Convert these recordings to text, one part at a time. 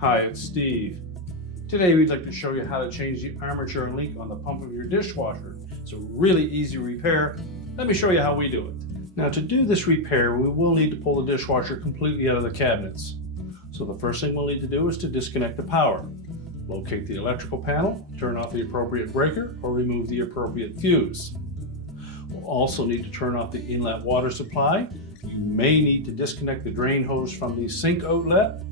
Hi, it's Steve. Today we'd like to show you how to change the armature link on the pump of your dishwasher. It's a really easy repair. Let me show you how we do it. Now, to do this repair, we will need to pull the dishwasher completely out of the cabinets. So the first thing we'll need to do is to disconnect the power. Locate the electrical panel, turn off the appropriate breaker, or remove the appropriate fuse. We'll also need to turn off the inlet water supply. You may need to disconnect the drain hose from the sink outlet,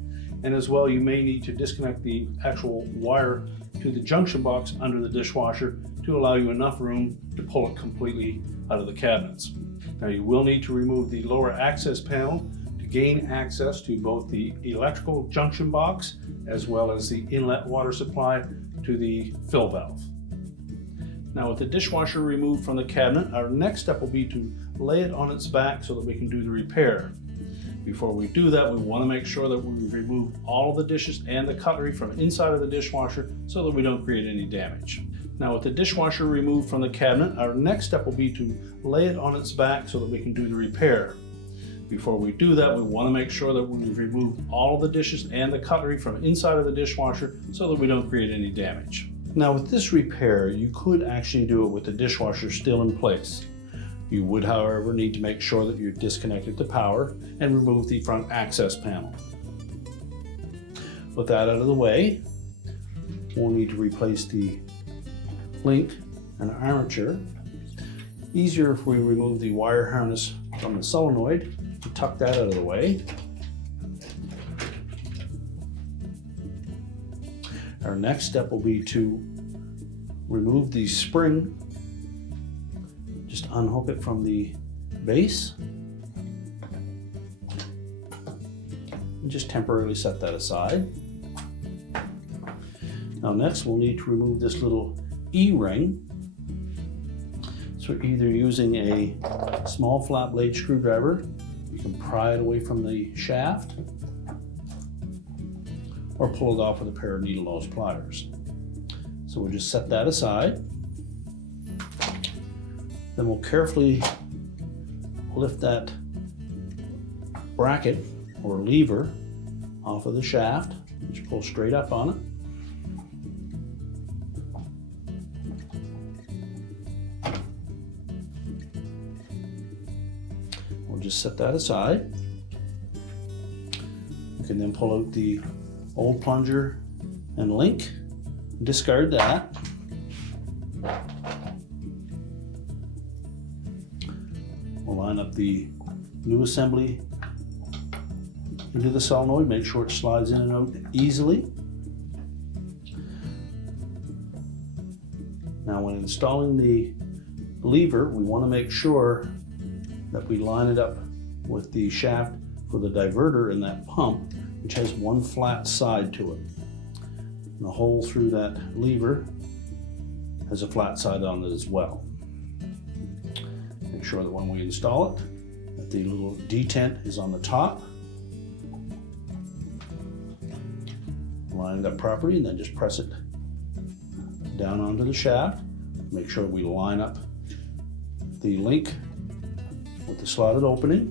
and as well you may need to disconnect the actual wire to the junction box under the dishwasher to allow you enough room to pull it completely out of the cabinets. Now, you will need to remove the lower access panel to gain access to both the electrical junction box as well as the inlet water supply to the fill valve. Now, with the dishwasher removed from the cabinet, our next step will be to lay it on its back so that we can do the repair. Before we do that, we want to make sure that we've removed all of the dishes and the cutlery from inside of the dishwasher so that we don't create any damage. Now, with the dishwasher removed from the cabinet, our next step will be to lay it on its back so that we can do the repair. Before we do that, we want to make sure that we've removed all of the dishes and the cutlery from inside of the dishwasher so that we don't create any damage. Now, with this repair, you could actually do it with the dishwasher still in place. You would, however, need to make sure that you've disconnected the power and remove the front access panel. With that out of the way, we'll need to replace the link and armature. Easier if we remove the wire harness from the solenoid to tuck that out of the way. Our next step will be to remove the spring. Just unhook it from the base and just temporarily set that aside. Now, next we'll need to remove this little E-ring. So we're either using a small flat blade screwdriver, you can pry it away from the shaft, or pull it off with a pair of needle nose pliers. So we'll just set that aside. Then we'll carefully lift that bracket or lever off of the shaft. Just pull straight up on it. We'll just set that aside. You can then pull out the old plunger and link, discard that. We'll line up the new assembly into the solenoid, make sure it slides in and out easily. Now, when installing the lever, we want to make sure that we line it up with the shaft for the diverter in that pump, which has one flat side to it. And the hole through that lever has a flat side on it as well. Make sure that when we install it, that the little detent is on the top. Line it up properly and then just press it down onto the shaft. Make sure we line up the link with the slotted opening.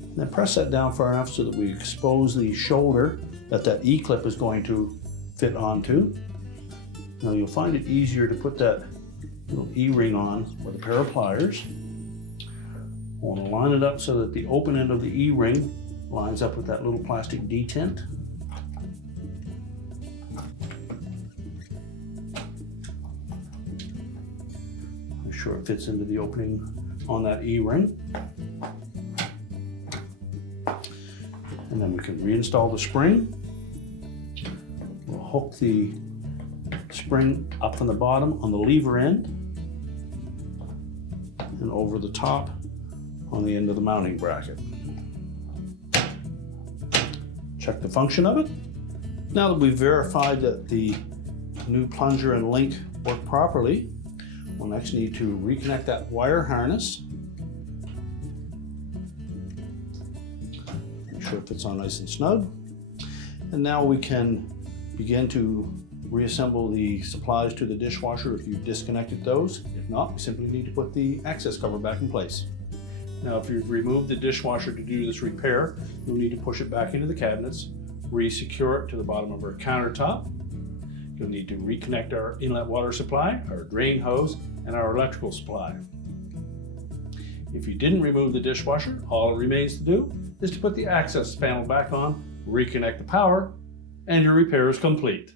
And then press that down far enough so that we expose the shoulder that E-clip is going to fit onto. Now, you'll find it easier to put that little E-ring on with a pair of pliers. We'll line it up so that the open end of the E-ring lines up with that little plastic detent. Make sure it fits into the opening on that E-ring. And then we can reinstall the spring. We'll hook the spring up from the bottom on the lever end and over the top on the end of the mounting bracket. Check the function of it. Now that we've verified that the new plunger and link work properly, we'll next need to reconnect that wire harness. Make sure it fits on nice and snug. And now we can begin to reassemble the supplies to the dishwasher if you've disconnected those. If not, we simply need to put the access cover back in place. Now, if you've removed the dishwasher to do this repair, you'll need to push it back into the cabinets, re-secure it to the bottom of our countertop. You'll need to reconnect our inlet water supply, our drain hose, and our electrical supply. If you didn't remove the dishwasher, all it remains to do is to put the access panel back on, reconnect the power, and your repair is complete.